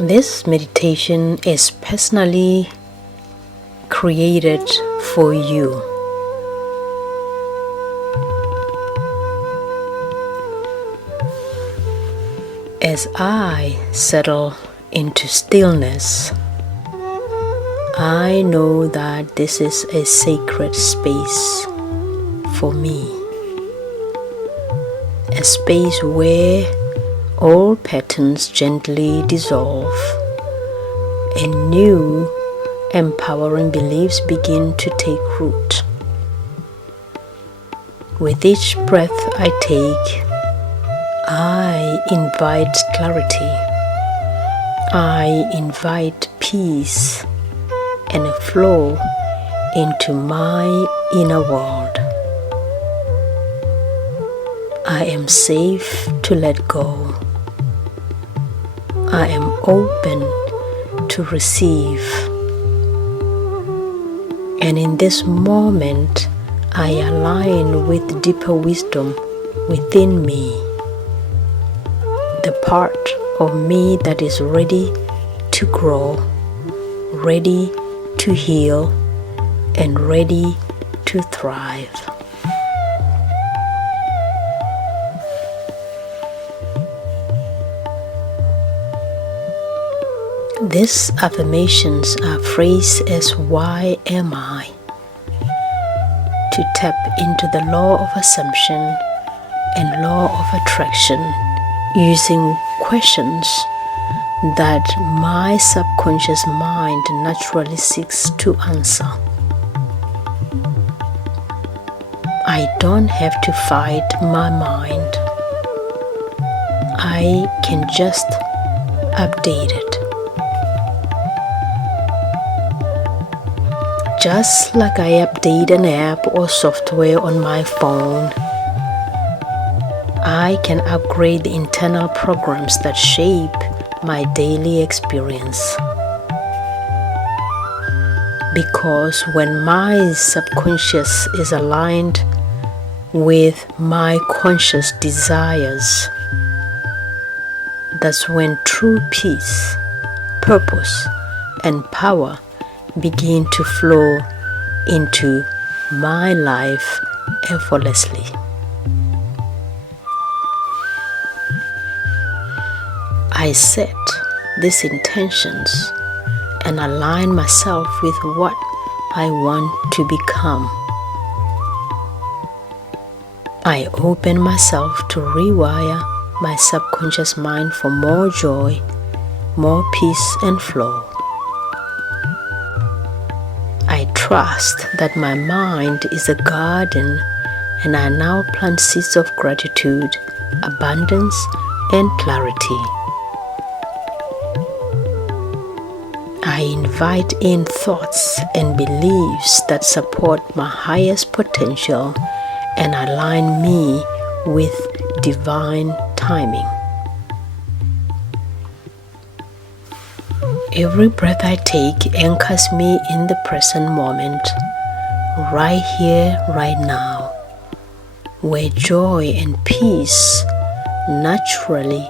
This meditation is personally created for you. As I settle into stillness, I know that this is a sacred space for me, a space where all patterns gently dissolve and new empowering beliefs begin to take root. With each breath I take, I invite clarity. I invite peace and a flow into my inner world. I am safe to let go. I am open to receive. And in this moment, I align with deeper wisdom within me, the part of me that is ready to grow, ready to heal, and ready to thrive. These affirmations are phrased as "Why am I?" to tap into the law of assumption and law of attraction using questions that my subconscious mind naturally seeks to answer. I don't have to fight my mind. I can just update it. Just like I update an app or software on my phone, I can upgrade the internal programs that shape my daily experience. Because when my subconscious is aligned with my conscious desires, that's when true peace, purpose, and power begin to flow into my life effortlessly. I set these intentions and align myself with what I want to become. I open myself to rewire my subconscious mind for more joy, more peace and flow. I trust that my mind is a garden, and I now plant seeds of gratitude, abundance, and clarity. I invite in thoughts and beliefs that support my highest potential and align me with divine timing. Every breath I take anchors me in the present moment, right here, right now, where joy and peace naturally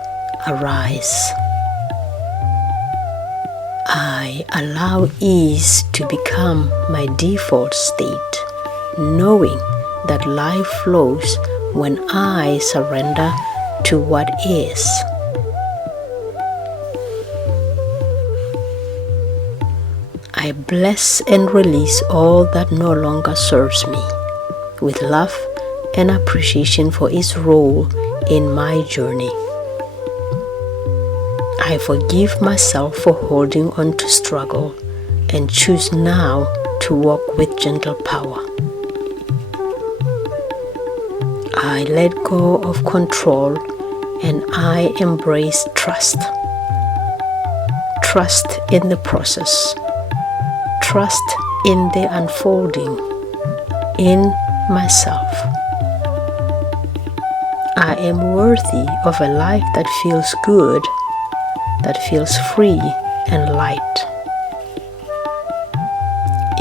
arise. I allow ease to become my default state, knowing that life flows when I surrender to what is. I bless and release all that no longer serves me, with love and appreciation for its role in my journey. I forgive myself for holding on to struggle and choose now to walk with gentle power. I let go of control and I embrace trust. Trust in the process. Trust in the unfolding, in myself. I am worthy of a life that feels good, that feels free and light.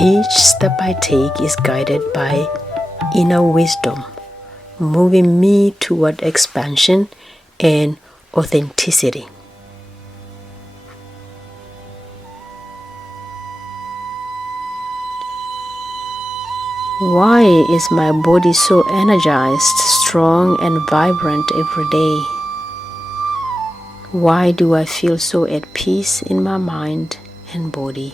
Each step I take is guided by inner wisdom, moving me toward expansion and authenticity. Why is my body so energized, strong, and vibrant every day? Why do I feel so at peace in my mind and body?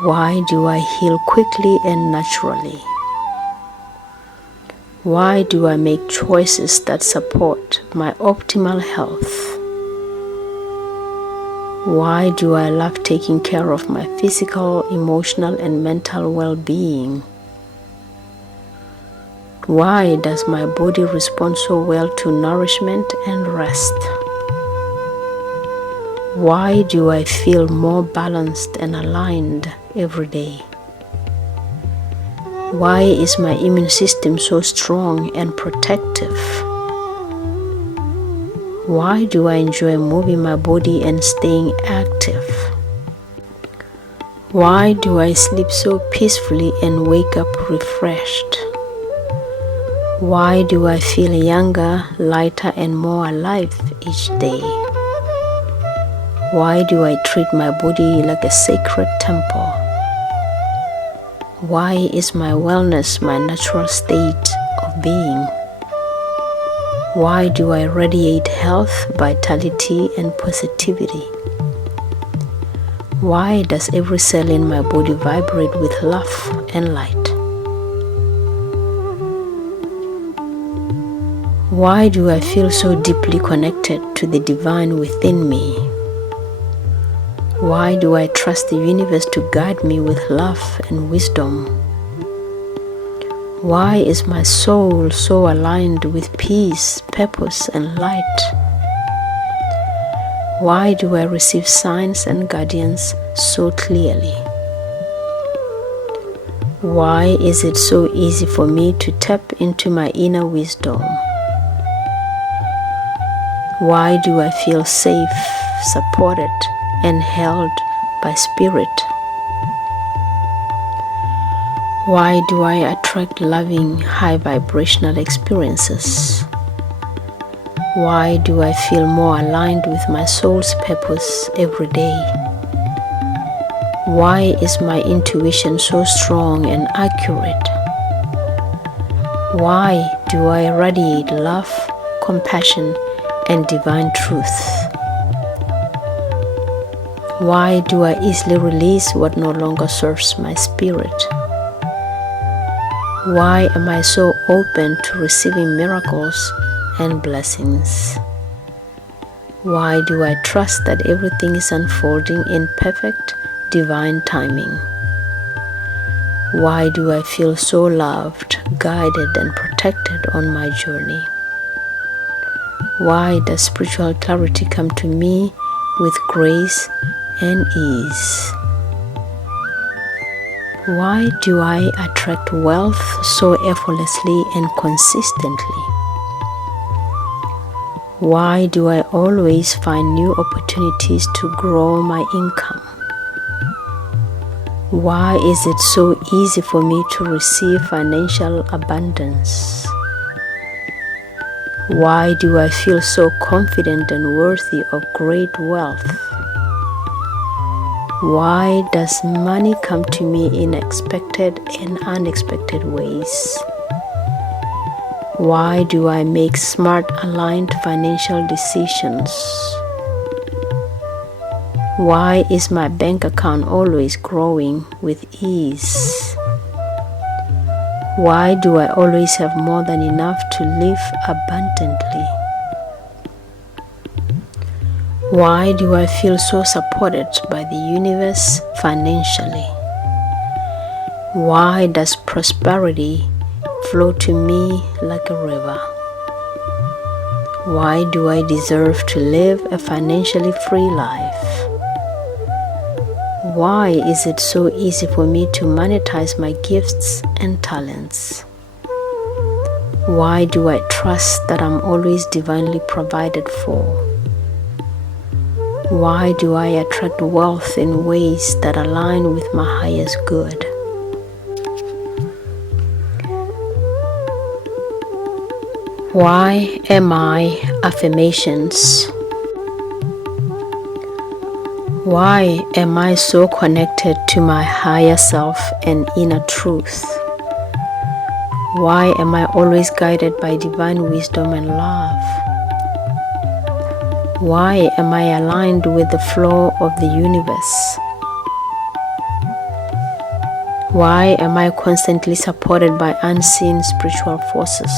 Why do I heal quickly and naturally? Why do I make choices that support my optimal health? Why do I love taking care of my physical, emotional, and mental well-being? Why does my body respond so well to nourishment and rest? Why do I feel more balanced and aligned every day? Why is my immune system so strong and protective? Why do I enjoy moving my body and staying active? Why do I sleep so peacefully and wake up refreshed? Why do I feel younger, lighter, and more alive each day? Why do I treat my body like a sacred temple? Why is my wellness my natural state of being? Why do I radiate health, vitality, and positivity? Why does every cell in my body vibrate with love and light? Why do I feel so deeply connected to the divine within me? Why do I trust the universe to guide me with love and wisdom? Why is my soul so aligned with peace, purpose, and light? Why do I receive signs and guidance so clearly? Why is it so easy for me to tap into my inner wisdom? Why do I feel safe, supported, and held by spirit? Why do I attract loving, high vibrational experiences? Why do I feel more aligned with my soul's purpose every day? Why is my intuition so strong and accurate? Why do I radiate love, compassion, and divine truth? Why do I easily release what no longer serves my spirit? Why am I so open to receiving miracles and blessings? Why do I trust that everything is unfolding in perfect divine timing? Why do I feel so loved, guided, and protected on my journey? Why does spiritual clarity come to me with grace and ease? Why do I attract wealth so effortlessly and consistently? Why do I always find new opportunities to grow my income? Why is it so easy for me to receive financial abundance? Why do I feel so confident and worthy of great wealth? Why does money come to me in expected and unexpected ways? Why do I make smart, aligned financial decisions? Why is my bank account always growing with ease? Why do I always have more than enough to live abundantly? Why do I feel so supported by the universe financially? Why does prosperity flow to me like a river? Why do I deserve to live a financially free life? Why is it so easy for me to monetize my gifts and talents? Why do I trust that I'm always divinely provided for? Why do I attract wealth in ways that align with my highest good? Why am I affirmations? Why am I so connected to my higher self and inner truth? Why am I always guided by divine wisdom and love? Why am I aligned with the flow of the universe? Why am I constantly supported by unseen spiritual forces?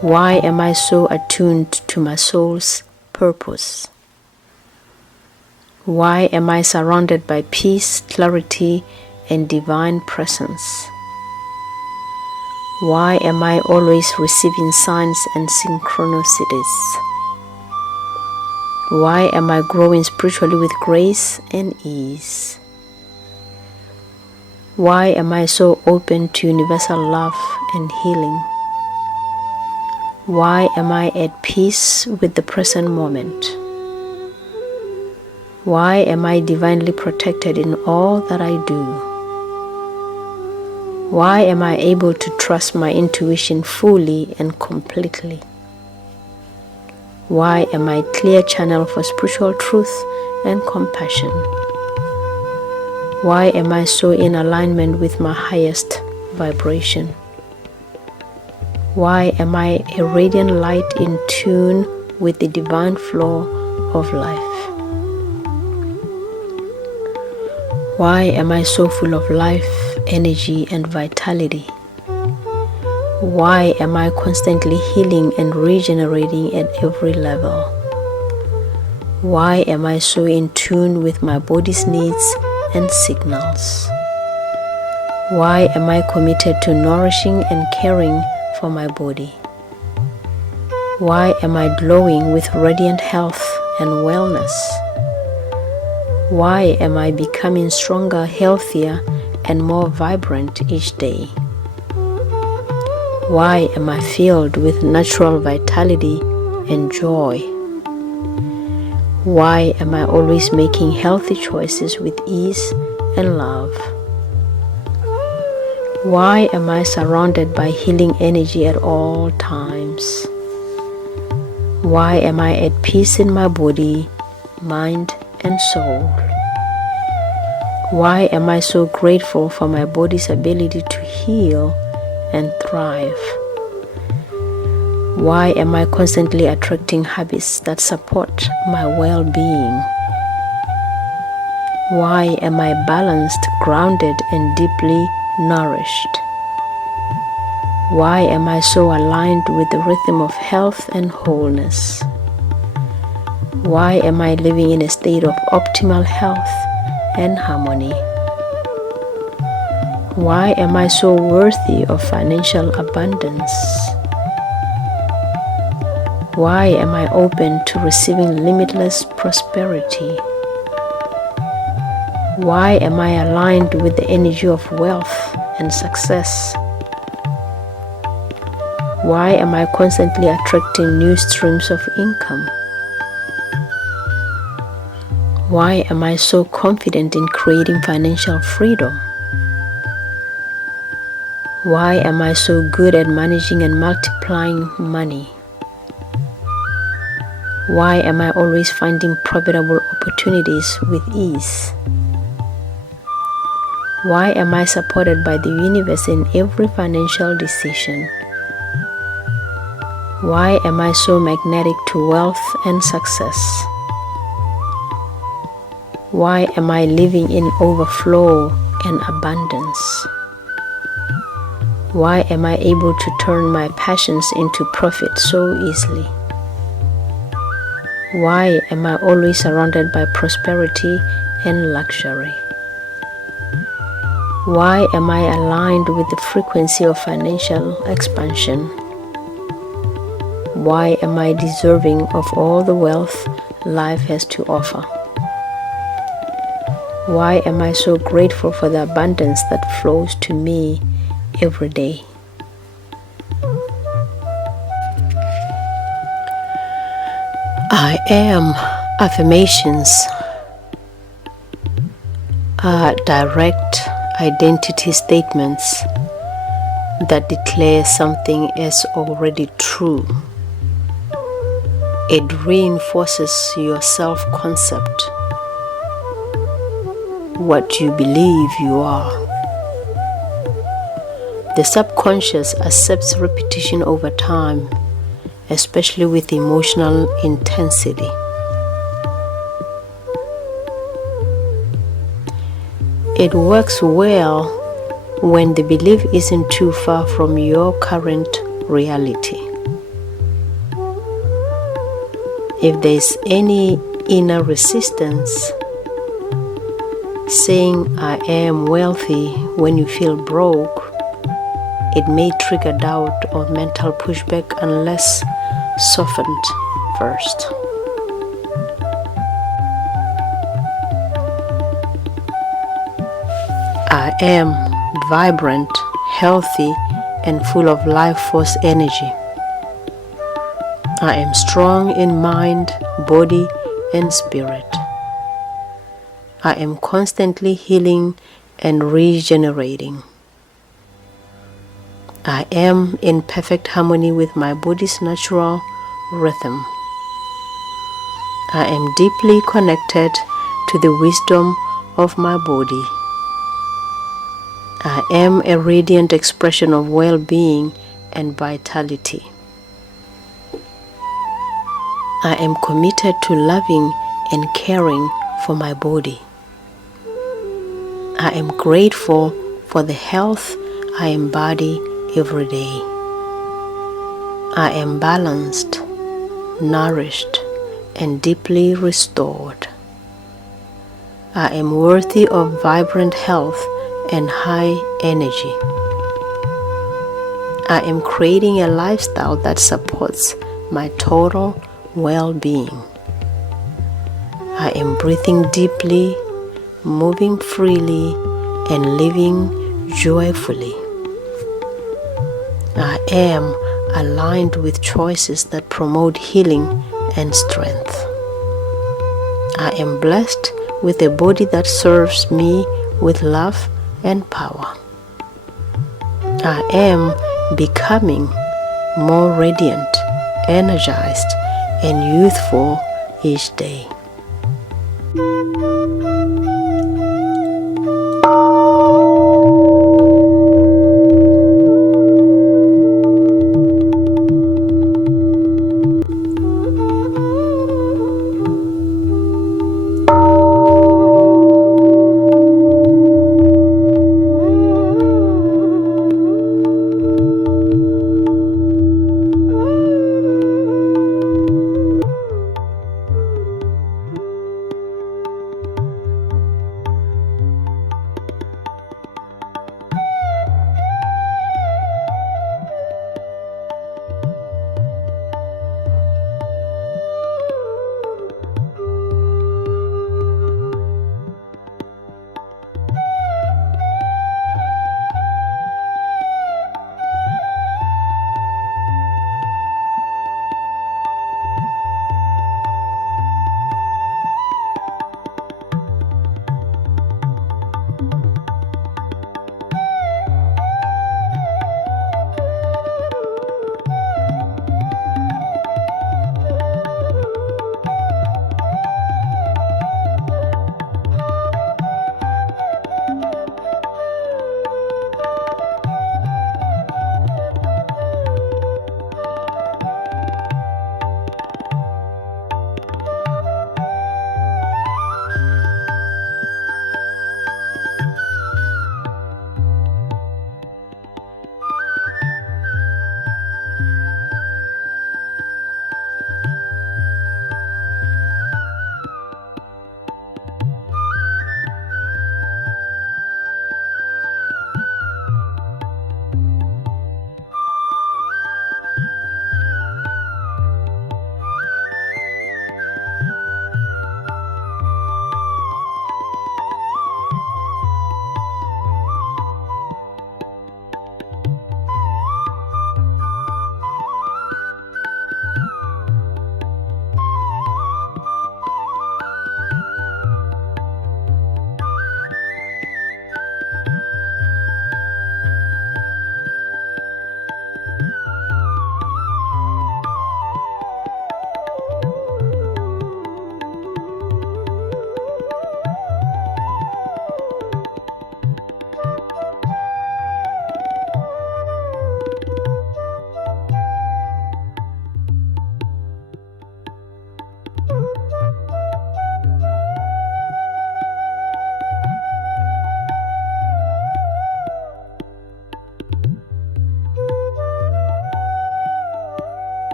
Why am I so attuned to my soul's purpose? Why am I surrounded by peace, clarity, and divine presence? Why am I always receiving signs and synchronicities? Why am I growing spiritually with grace and ease? Why am I so open to universal love and healing? Why am I at peace with the present moment? Why am I divinely protected in all that I do? Why am I able to trust my intuition fully and completely? Why am I a clear channel for spiritual truth and compassion? Why am I so in alignment with my highest vibration? Why am I a radiant light in tune with the divine flow of life? Why am I so full of life, energy, and vitality? Why am I constantly healing and regenerating at every level? Why am I so in tune with my body's needs and signals? Why am I committed to nourishing and caring for my body? Why am I glowing with radiant health and wellness? Why am I becoming stronger, healthier, and more vibrant each day? Why am I filled with natural vitality and joy? Why am I always making healthy choices with ease and love? Why am I surrounded by healing energy at all times? Why am I at peace in my body, mind, and soul? Why am I so grateful for my body's ability to heal and thrive? Why am I constantly attracting habits that support my well-being? Why am I balanced, grounded, and deeply nourished? Why am I so aligned with the rhythm of health and wholeness? Why am I living in a state of optimal health and harmony? Why am I so worthy of financial abundance? Why am I open to receiving limitless prosperity? Why am I aligned with the energy of wealth and success? Why am I constantly attracting new streams of income? Why am I so confident in creating financial freedom? Why am I so good at managing and multiplying money? Why am I always finding profitable opportunities with ease? Why am I supported by the universe in every financial decision? Why am I so magnetic to wealth and success? Why am I living in overflow and abundance? Why am I able to turn my passions into profit so easily? Why am I always surrounded by prosperity and luxury? Why am I aligned with the frequency of financial expansion? Why am I deserving of all the wealth life has to offer? Why am I so grateful for the abundance that flows to me every day? I am affirmations are direct identity statements that declare something as already true. It reinforces your self-concept, what you believe you are. The subconscious accepts repetition over time, especially with emotional intensity. It works well when the belief isn't too far from your current reality. If there's any inner resistance, saying I am wealthy when you feel broke, it may trigger doubt or mental pushback unless softened first. I am vibrant, healthy, and full of life force energy. I am strong in mind, body, and spirit. I am constantly healing and regenerating. I am in perfect harmony with my body's natural rhythm. I am deeply connected to the wisdom of my body. I am a radiant expression of well-being and vitality. I am committed to loving and caring for my body. I am grateful for the health I embody every day. I am balanced, nourished, and deeply restored. I am worthy of vibrant health and high energy. I am creating a lifestyle that supports my total well-being. I am breathing deeply, moving freely, and living joyfully. I am aligned with choices that promote healing and strength. I am blessed with a body that serves me with love and power. I am becoming more radiant, energized, and youthful each day.